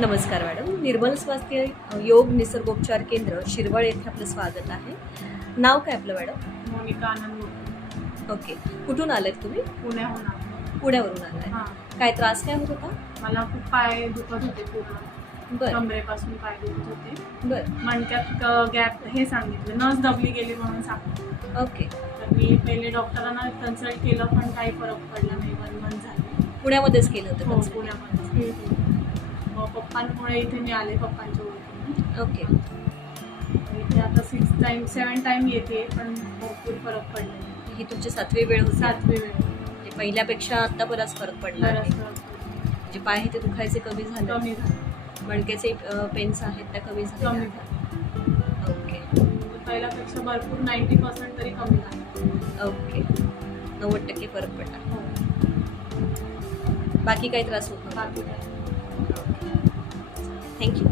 नमस्कार मॅडम. निर्मल स्वास्थ्य योग निसर्गोपचार केंद्र शिरवळ येथे आपलं स्वागत आहे. नाव काय आपलं मॅडम? मोनिका आनंद. ओके. कुठून आलात तुम्ही? पुण्याहून आलो. पुण्यावरून आलाय. हां, काय त्रास काय होत होता? मला खूप पाय दुखत होते, पूर्ण बर कमरेपासून पाय दुखत होते. बर. मणक्यात गॅप हे सांगितलं, नस दबली गेली म्हणून सांगितलं. ओके. तर मी पहिले डॉक्टरांना कन्सल्ट केलं, पण काही फरक पडला नाही. 1 मंथ झाले. पुण्यामध्येच केलं होतं हो, consult? पुण्यामध्ये. मग पप्पांमुळे इथे मी आले, पप्पांच्या ओळखीने. ओके. इथे आता 7 टाइम येते, पण भरपूर फरक पडला. ही तुमची 7वी वेळ होती? 7वी वेळ. म्हणजे पहिल्यापेक्षा आता बराच फरक पडला आहे. बराच फरक पडला. म्हणजे पाय हे ते दुखायचे कमी झाले, कमी झालं. मणक्याचे पेन्स आहेत त्या कमी कमी झाले. झालं. ओके पहिल्यापेक्षा भरपूर 90% तरी कमी झालं. ओके. 90% फरक पडला. हो. बाकी काही त्रास होत नव्हता? बाकी काय. थँक्यू.